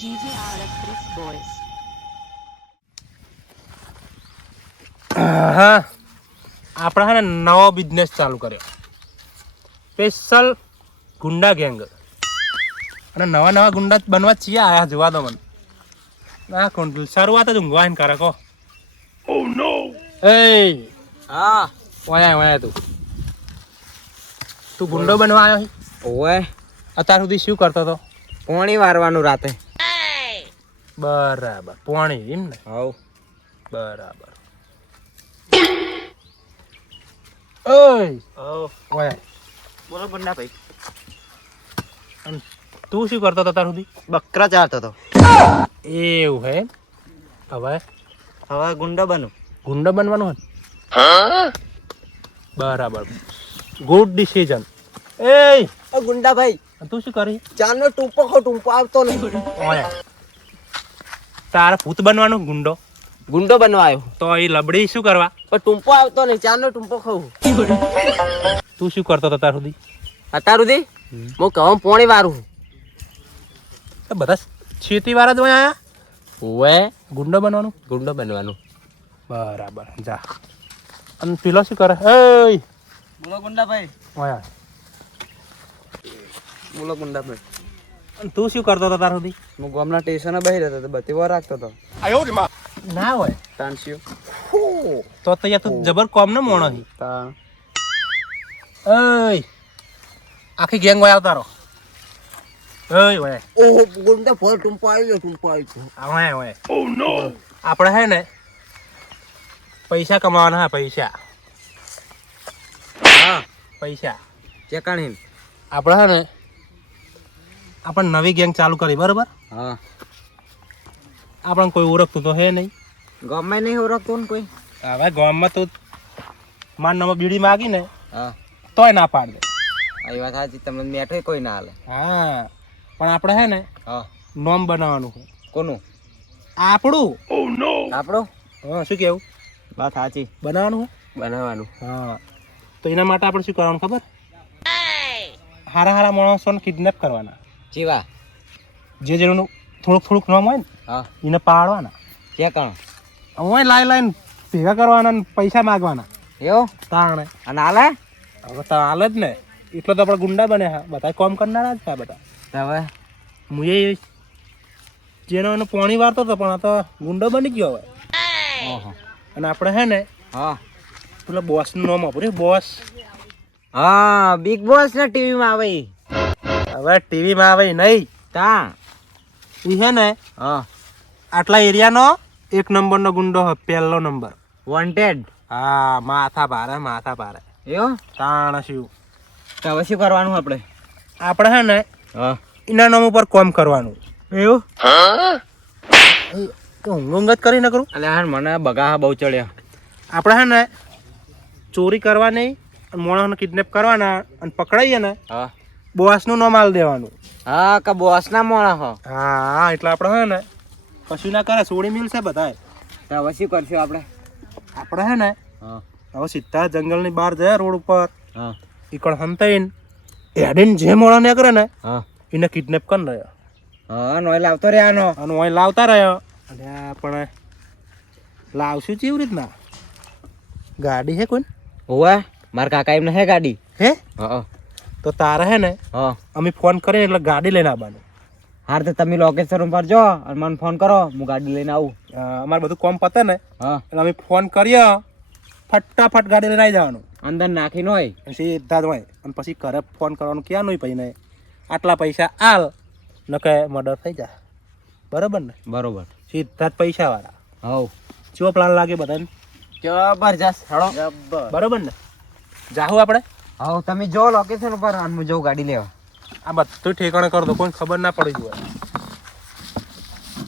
Electric Boys. હા આપણે હે ને નવો બિઝનેસ ચાલુ કર્યો. સ્પેશિયલ ગુંડા ગેંગ અને નવા નવા ગુંડા બનવા છીએ આયા જોવા દો મને. ના કોણ શરૂઆત જ ઊંઘવા ને કરે કહો એ હા. ઓયા ઓયા તું. તું ગુંડો બનવા આવ્યો ઓય. અત્યાર સુધી શું કરતો હતો? પોણી વારવાનું રાતે. બરાબર. પોણી એમ ને? હવ બરાબર. ઓય! ઓયા. બોલો ગુંડા ભાઈ. તું શું કરતો હતો તારું સુધી? બકરા ચારતો હતો. એવું હે? હવે? હવે ગુંડો બનું. ગુંડો બનવાનું હે? બરાબર. ગુડ ડિસિઝન એ ઓ ગુંડા ભાઈ. તું શું કરી? ચારનો ટૂંપો ખો ટૂંપો આવતો નહીં. ઓયા. તારે ભૂત બનવાનો ગુંડો. ગુંડો બનવા આવ્યો. તો એ લબડી શું કરવા? પણ ટૂંપો આવતો નહીં ચારનો ટૂંપો ખાવું તું શું કરતો હતો અત્યાર સુધી? અત્યાર સુધી? હું કહું પોણી વારું તો બધા ખેતી વાળા જ હોય આયા? ઓએ ગુંડો બનવાનું? ગુંડો બનવાનું. બરાબર જા. અને પેલો શું કરે? એ બોલો ગુંડા ભાઈ ઓયા બોલો ગુંડા ભાઈ અને તું શું કરતો હતો તાર સુધી? હું ગામના સ્ટેશને બેસી રહેતો હતો બધી વાર રાખતો હતો. ના હોય. તાનસ્યું તો તો યાર તું જબર કોમ ને મોણો હી તા એય. આખી ગેંગ વાય આવતારો. એય હોય ઓહો ગુંડા ફોર ટૂંપો આવી ગયો ટૂંપો આવી ગયો. ઓ નો. આપણે હે ને પૈસા કમાવાના હા પૈસા. હા. પૈસા. ચેકાણી. આપણે હે ને આપણે નવી ગેંગ ચાલુ કરી બરોબર? હા. આપણને કોઈ ઓળખતું તો હે નહીં. ગામમાં નહીં ઓળખતું ને કોઈ. હવે ગામમાં તું માર નામ બીડી માગી ને હા. તોય ના પાડ. દે આ વાત સાચી તમને મેઠો કોઈ ના હાલે. હા પણ આપણે હે ને હા. નોમ બનાવવાનું છે. કોનું? આપણું. આપણો? હા શું કેવું? વાત સાચી. બનાવવાનું? બનાવવાનું. હા. તો એના માટે આપણે શું કરવાનું ખબર? હારા હારા માણસોને કિડનેપ કરવાના. જીવા. જે જેનું થોડુંક થોડુંક નામ હોય ને હા. એને પાડવાના. ચેકાણ હોય લાઈ લાઈન ભેગા કરવાના ને પૈસા માગવાના. એવો? તાણે. અને હાલે? હવે તો હાલે જ ને. એટલો તો આપણે ગુંડા બને હા બધા કોમ કરનારા જ છે બધા. હવે? હું એ જેનો એનો પોણી વારતો હતો પણ આ તો ગુંડો બની ગયો હવે. ઓહો. અને આપણે હે ને હા. પેલા બોસનું નામ વાપર્યું બોસ હા બિગ બોસ ને ટીવીમાં આવે હવે ટીવીમાં આવે ઈ નહીં. તા. એ છે ને હા. આટલા એરિયાનો એક નંબરનો ગુંડો હે પહેલો નંબર. વોન્ટેડ હા માથા ભારે માથા ભારે. એવો? તાણ શું? તો હવે શું કરવાનું આપણે? આપણે હે ને હા. એના નામ ઉપર કોમ કરવાનું. એવું? ઊંઘ જ કરી ન કરું? એટલે હા મને બગા બહુ ચડ્યા. આપણે હે ને ચોરી કરવાની અને માણસને કિડનેપ કરવાના અને પકડાઈએ ને હા. બોસનું નામ આલ દેવાનું. હા કે બોસ ના મોણા હો. હા એટલે આપણે હે ને કશું ના કરે સોડી મિલશે બધાય. તો હવે શું કરશું આપણે? આપણે હે ને હા. હવે સીધા જંગલની બહાર જાય રોડ ઉપર. હા. ઈકણ હંતાઈને એડીને જે મોણા ને કરે ને હા. એને કિડનેપ કરી રહ્યો હા નોય લાવતો રહ્યાનો અને અહીં લાવતા રહ્યો. અને આપણે લાવશું કેવી રીતના? ગાડી છે કોઈ હોવા મારા કાકા એમને હે ગાડી? હે હા. તો તારે હે ને હા. અમે ફોન કરીએ એટલે ગાડી લઈને આવવાનું. હાર તો તમે લોકેશન ઉપર જો અને મને ફોન કરો હું ગાડી લઈને આવું. અમારે બધું કોમ પતે ને હા. એટલે અમે ફોન કરીએ ફટાફટ ગાડી લઈને આવી જવાનું. અંદર નાખીને હોય સીધા જ હોય. અને પછી ઘરે ફોન કરવાનું ક્યાં નહીં પછી નહીં આટલા પૈસા આલ કે મર્ડર થઈ જાય બરાબર ને? બરોબર. સીધા જ પૈસા વાળા. હવ. ચેવો પ્લાન લાગે બધાને? જબરજસ્ત. બરોબર ને? જાહુ આપણે? હવ તમે જો લોકેશન ઉપર અને હું જઉં ગાડી લેવા. આ બધું ઠેકાણે કર દો કોઈ ખબર ના પડી જોઈએ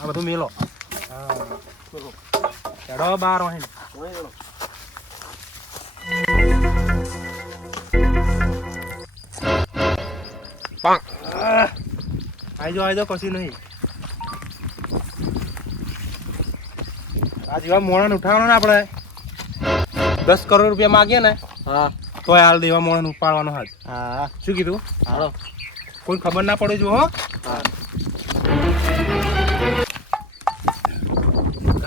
આ બધું મેલો. ચડો બાર વાહીને. આજો આજો કશું નહીં. આ જેવા મોણને ઉઠાવવાનો ને આપણે. દસ કરોડ રૂપિયા માગીએ ને. હા. તોય હાલ દેવા મોણ ઉપાડવાનો હાલ. હા. શું કીધું? હાલો. કોઈ ખબર ના પડે જો હો.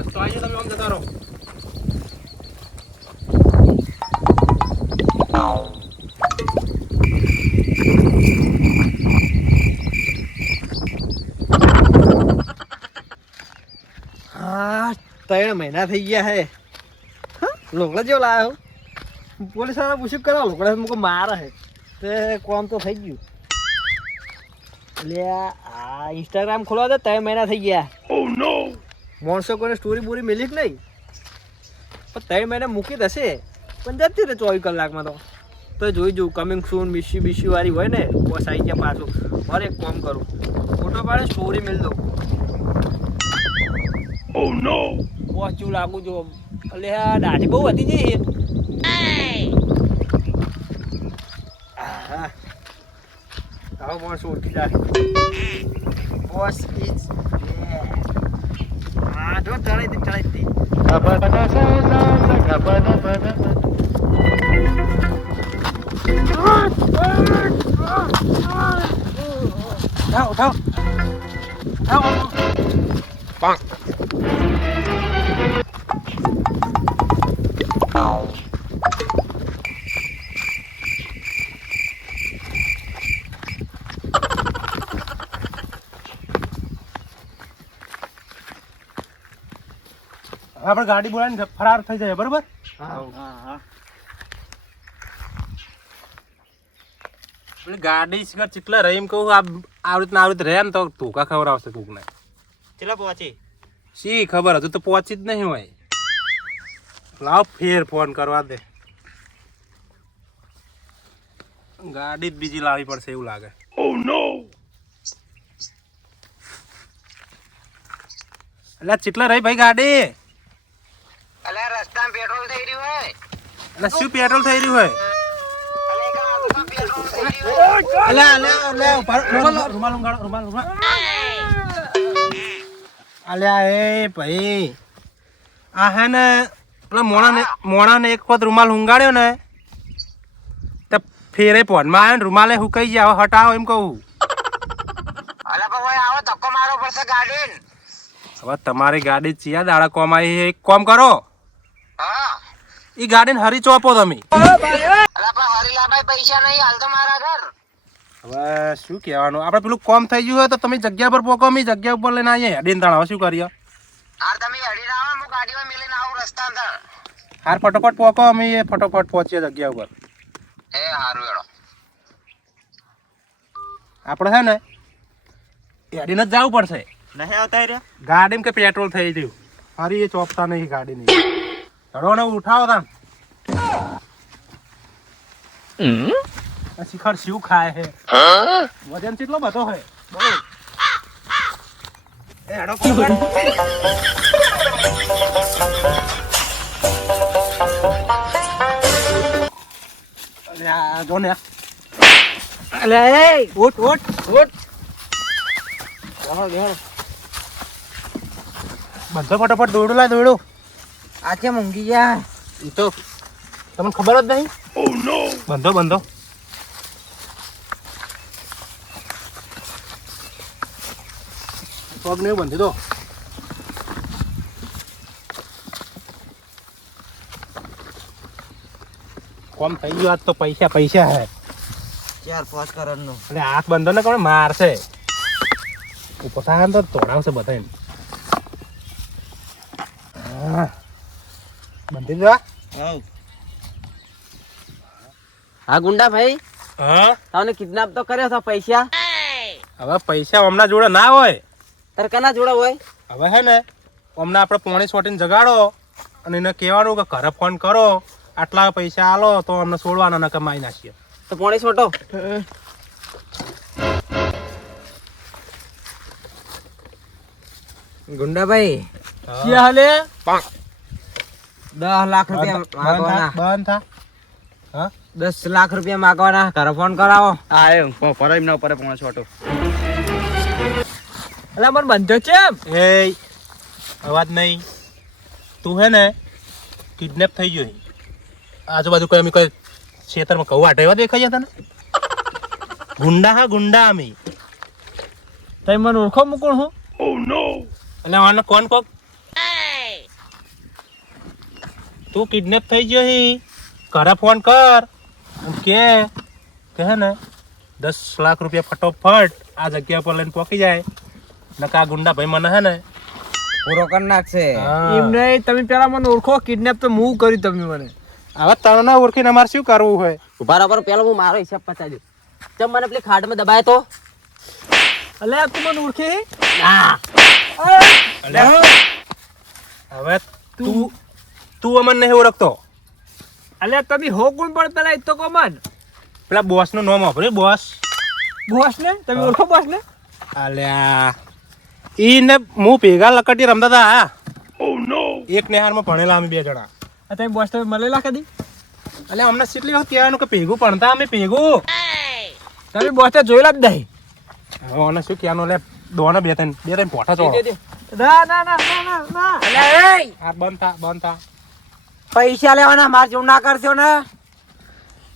તો આજે તમે આમ જતા ત્રણ મહિના થઈ ગયા હે. લોંગડા જેવો લાવ્યો. પોલીસવાળા પૂછ્યું કરો લોકડા મૂકો મારે હે. તે કોમ તો થઈ ગયું. એટલે આ ઇન્સ્ટાગ્રામ ખોલવા દે ત્રણ મહિના થઈ ગયા. માણસો કોઈને સ્ટોરી બોરી મેલી જ નહીં? પણ ત્રણ મહિના મૂકી દશે. પણ જતી રહે ચોવીસ કલાકમાં તો. તો જોઈ જોઉં કમિંગ સૂન બીસી બિશી વાળી હોય ને બસ આવી ગયા પાછું. મારે એક કોમ કરું. ફોટો પાડે સ્ટોરી મેળ દઉં. નો પહોંચ્યું લાગુ જો. એટલે આ દાઢી બહુ વધી જઈ આહા. આવો માણસ ઓળખી જાય બોસ ઇઝ હા જો ચડાઈ દે ચડાઈ દે ઉઠાવ ઉઠાવ ઉઠાવ હવે આપણે ગાડી બોલાવીને ફરાર થઈ જાય બરોબર? ગાડી સિગર ચીટલા રહી એમ કહું આ આવી રીતના આવી રીતે રહ્યા ને તો ધોકા ખવડાવશે કોકને. ચેલા પહોંચી? શી ખબર હજુ તો પહોંચી જ નહીં હોય. લાવ ફેર ફોન કરવા દે. ગાડી જ બીજી લાવવી પડશે એવું લાગે. એટલે ચીટલા રહી ભાઈ ગાડી. રસ્તામાં પેટ્રોલ થઈ રહ્યું હે એટલે શું પેટ્રોલ થઈ રહ્યું હે રૂમાલ ઊંઘાડ્યો ને તો ફેરે પોનમાં આવ્યો ને રૂમાલે હુકાઈ ગયા હટાવો એમ કહું. હવે તમારી ગાડી ચિયા દાડા કોમ આવી એક કોમ કરો. એ ગાડીને હરી ચોપો તમે. પૈસા નહીં હાલ મારા ઘર. હવે શું કહેવાનું? આપણે પેલું કોમ થઈ ગયું હોય તો તમે જગ્યા પર પોકો અમે જગ્યા ઉપર લઈને આવીએ. હેડીને તાણ હવે શું કરીએ? હાર તમે હડી આવો હું ગાડીમાં મેલીને આવું રસ્તા અંદર. હાર ફટોફટ પોકો અમે એ ફટોફટ પહોંચીએ જગ્યા ઉપર. એ હારું એડો આપણે છે ને હેડીને જ જવું પડશે. નહીં આવતા રહ્યા ગાડીમાં કે પેટ્રોલ થઈ ગયું? હરી એ ચોપતા નહીં ગાડીની. ચડો ને ઉઠાવો આ શિખર શું ખાય છે? વજન કેટલો બધો હોય? બહુ એ હેડો પકડ. અરે આ જો ને. અલે ઉઠ ઉઠ. ઉઠ. બંધો ફટાફટ દોડું લાય દોડું. આજે મૂંગી ગયા? એ તો તમને ખબર જ નહીં? બંધો બંધો. પગ ને એવું બંધી દો. કોમ થઈ ગયું આજ તો પૈસા પૈસા હે. ચાર પાંચ કરોડનું એટલે હાથ બંધો ને કોણ મારશે? થાય તો તોડાવશે બધા બંધી દો હા ગુંડા ભાઈ? હા? તમને કિડનેપ તો કર્યો તો પૈસા? હવે પૈસા હમણાં જોડે ના હોય. તાર કના જોડે હોય? હવે હે ને હમણાં આપણે પોણી સોટીને જગાડો અને એને કહેવાનું કે ઘરે ફોન કરો આટલા પૈસા આલો તો અમને છોડવાના ને કમાઈ નાખીએ. તો પોણી છોટો ગુંડાભાઈ શી હાલે દસ લાખ રૂપિયા બંધ થા હા? દસ લાખ રૂપિયા માગવાના. ઘરે ફોન કરાવો. હા એમ પરાઈ ના ઉપર પણ છોટો. એટલે મને બંધો છે હે અવાજ નહીં. તું હે ને કિડનેપ થઈ ગયો આજુબાજુ કોઈ અમે કોઈ ખેતરમાં કહું આટેવા દેખાય તને? ગુંડા હા ગુંડા અમે. તમે મને ઓળખો મૂકું હું? એટલે મને કોણ કોક? તું કિડનેપ થઈ ગયો હી. ઘરે ફોન કર. કે કહે હે ને દસ લાખ રૂપિયા ફટોફટ આ જગ્યા પર લઈને પહોંચી જાય. નકા ગુંડા ભાઈ મને હે ને પૂરો કરી નાખશે. એમ નહીં તમે પેલા મને ઓળખો કિડનેપ તો હું કર્યું તમે મને. હવે તને ઓળખીને અમારે શું કરવું હોય? બરાબર પેલા હું મારો હિસાબ પચાવી દઉં. ચમ મને પેલી ખાટમાં દબાય તો? અલે તું મને ઓળખે ના. હવે તું તું અમને નહીં ઓળખતો. અલ્યા તમે હો કોણ પણ પેલા એ તો કોમન પેલા બોસનું નામ વાપર્યું બોસ બોસ. ને તમે ઓળખો બોસ ને અલ્યા ઈ ને હું ભેગા લકડી રમતા હતા એક નેહારમાં ભણેલા અમે બે જણા. આ તમે બોસ તમે મળેલા કદી અલ્યા અમને કેટલી વખત કહેવાનું કે ભેગું ભણતા અમે ભેગું. તમે બોસ ને જોયેલા જ નહીં. હવે ઓને શું કહેવાનું લે દોને બે ત્રણ બે ત્રણ પોઠા ચોળો. ના ના ના ના ના. ના આ બંધ થા બંધ થા. પૈસા લેવાના માર જેવું ના કરશો ને?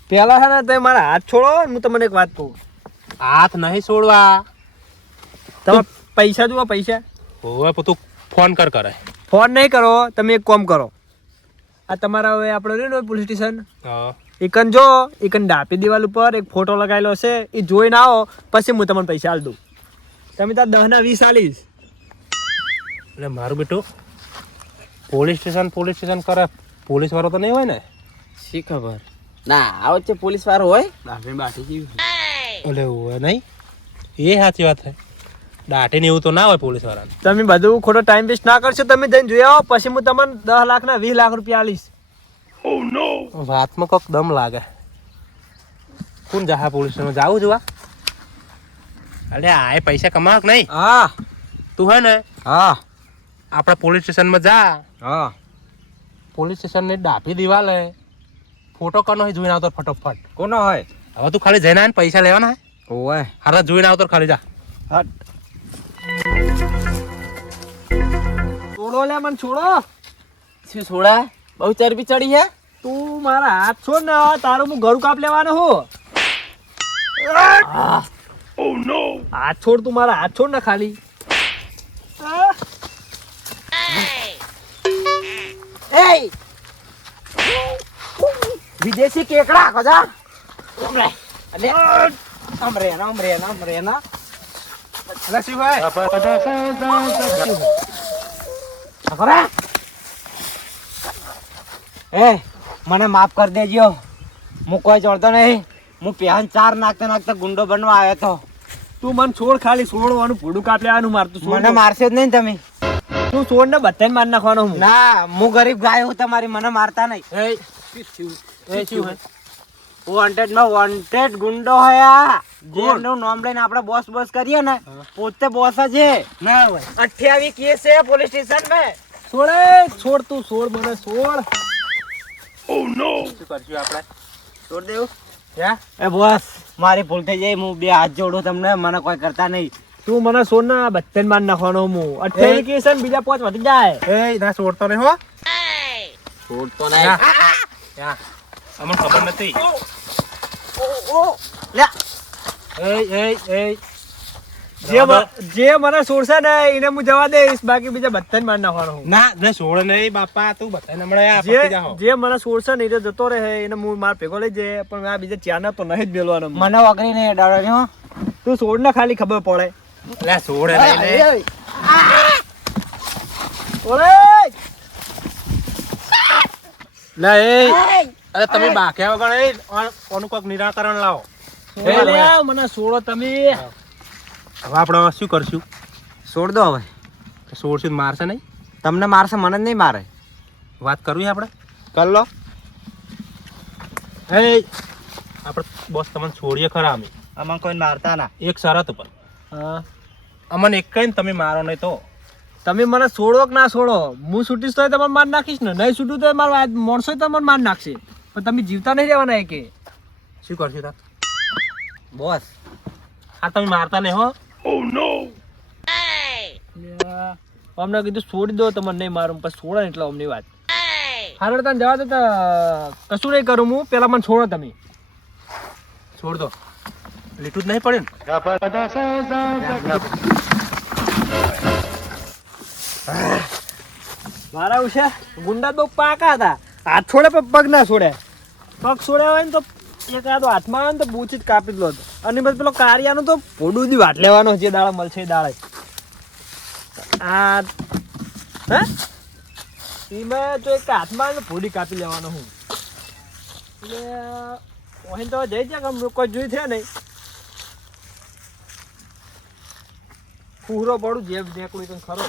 પેલા છે ને તમે મારા હાથ છોડો હું તમને એક વાત કહું. હાથ નહીં છોડવા. તમે પૈસા જુઓ પૈસા. હવે તું ફોન કર કરે. ફોન નહીં કરો તમે એક કોમ કરો. આ તમારા હવે આપણે રહ્યું ને પોલીસ સ્ટેશન હા. એકન જો એકન ડાપી દિવાલ ઉપર એક ફોટો લગાવેલો છે એ જોઈને આવો પછી હું તમને પૈસા આલ દઉં. તમે ત્યાં દસ ના વીસ આલીશ. એટલે મારું બેટું પોલીસ સ્ટેશન પોલીસ સ્ટેશન કરે. પોલીસ વાળો તો નહીં હોય ને? શી ખબર? ના આ વચ્ચે પોલીસ વાળો હોય? દાઢી બાટી જેવી એટલે હોય નહીં? એ સાચી વાત છે. દાટીને એવું તો ના હોય પોલીસ વાળાને. તમે બધું ખોટો ટાઈમ વેસ્ટ ના કરશો તમે જઈને જોઈ આવો પછી હું તમને દસ લાખ ના વીસ લાખ રૂપિયા આલીશ વાતમાં કોક દમ લાગે. કોણ જા પોલીસ સ્ટેશન જાવું જોવા? અરે આ એ પૈસા કમાક નહીં. હા. તું હે ને? હા. આપણા પોલીસ સ્ટેશનમાં જા. હા. પોલીસ સ્ટેશનની ડાભી દિવાલે ફોટો કરનો હોય જોઈને આવતો ફટોફટ. કોનો હોય? હવે તું ખાલી જઈને આવીને પૈસા લેવાના હે. ઓય હારા જોઈને આવતો ખાલી જા. હટ છોડો લે મને છોડો. શું છોડા? બહુ ચરબી ચડી હે? તું મારા હાથ છોડ ને તારું હું ઘરું કાપ લેવાનો હું. હાથ છોડ તું મારા હાથ છોડ ને ખાલી. એ વિદેશી કેકડા ખોજા! અલે અમરે ના અમરે ના અમરે ના. અરે ભાઈ ખબર એ મને માફ કરી દેજો. હું કોઈ જોડતો નહીં. હું પહેન ચાર નાખતા નાખતા ગુંડો બનવા આવ્યો તો તું મને છોડ ખાલી છોડવાનું ભૂડું કાપ લેવાનું મારતું મને મારશે જ નહીં તમે. તું છોડ ને બધાને માર નાખવાનો હું. ના હું ગરીબ ગાય હું તમારી મને મારતા નહીં. એ એ શું હે? વોન્ટેડ નો વોન્ટેડ ગુંડો હયા. જેનું નામ લઈને આપણે બોસ બોસ કરીએ ને પોતે બોસ જ છે ના હોય. અઠ્યાવીસ કેસ છે પોલીસ સ્ટેશન મે. છોડે છોડ તું છોડ મને છોડ શું કરશું આપણે? છોડ દેવું? હે એ બોસ મારી ભૂલ થઈ જાય હું બે હાથ જોડું તમને મને કોઈ કરતા નહીં. તું મને છોડ ને બધાને માર નાખવાનો હું. અઠ્યાવીસ કેસ ને બીજા પાંચ વધી જાય. એ ના છોડતો નહીં હો. છોડતો નહીં. અમને ખબર નથી. જે મને છોડશે ને એને હું જવા દઈશ. બાકી બીજા બધાને માર નાખવાનો હું. ના ને છોડ નહીં બાપા. તું બધાને હમણાં જે મને છોડશે ને એ જતો રહે. એને હું માર ભેગો લઈ જાય. પણ આ બીજા ચારના તો નહીં જ બેલવાનો મને મને વગરી નહીં ડાળો તું છોડ ને ખાલી ખબર પડે. લે છોડ નહીં લે. ઓરે લે અરે તમે બાક્યા વગર એ કોઈક નિરાકરણ લાવો. છોડો મને છોડો તમે. હવે આપણે શું કરશું? છોડ દો હવે. છોડશું મારશે નહીં? તમને મારશે મને જ નહીં મારે. વાત કરવી આપણે? કર લો. હે આપણે બોસ તમને છોડીએ ખરા અમે. આમાં કોઈ મારતા ના. એક શરત ઉપર. હા. અમને એક કહીને તમે મારો નહીં તો. તમે મને છોડો કે ના છોડો? હું છૂટીશ તો તમને માર નાખીશ ને. નહીં છૂટું તો મારા માણસો તમને માર નાખશે. પણ તમે જીવતા નહીં રહેવાના એ કે શું કરશું તા બોસ. આ તમે મારતા નહીં હો. અમને કીધું છોડી દો તમને નહીં મારું. પછી છોડો ને એટલે અમની વાત. હારે તને જવા દો તો કશું નહીં કરું હું. પેલા મને છોડો તમે. છોડ દો. લીટું જ નહીં પડે મારા ઉષા ગુંડા બહુ પાકા હતા. હાથ છોડે પણ પગ ના છોડે. પગ છોડ્યા હોય ને તો એક આદો હાથમાં આવે ને તો બૂચી જ કાપી દો અને પછી પેલો કારિયાનો તો ભોડું જ વાટ લેવાનો જે દાળ મળશે એ દાડે. આ હે? એમાં તો એક હાથમાં ભૂલી કાપી લેવાનો હું. એટલે અહીં તો જઈ જાય કોઈ જોઈ છે નહીં. ફૂરો પડું જેમ નીકળ્યું તો ખરો.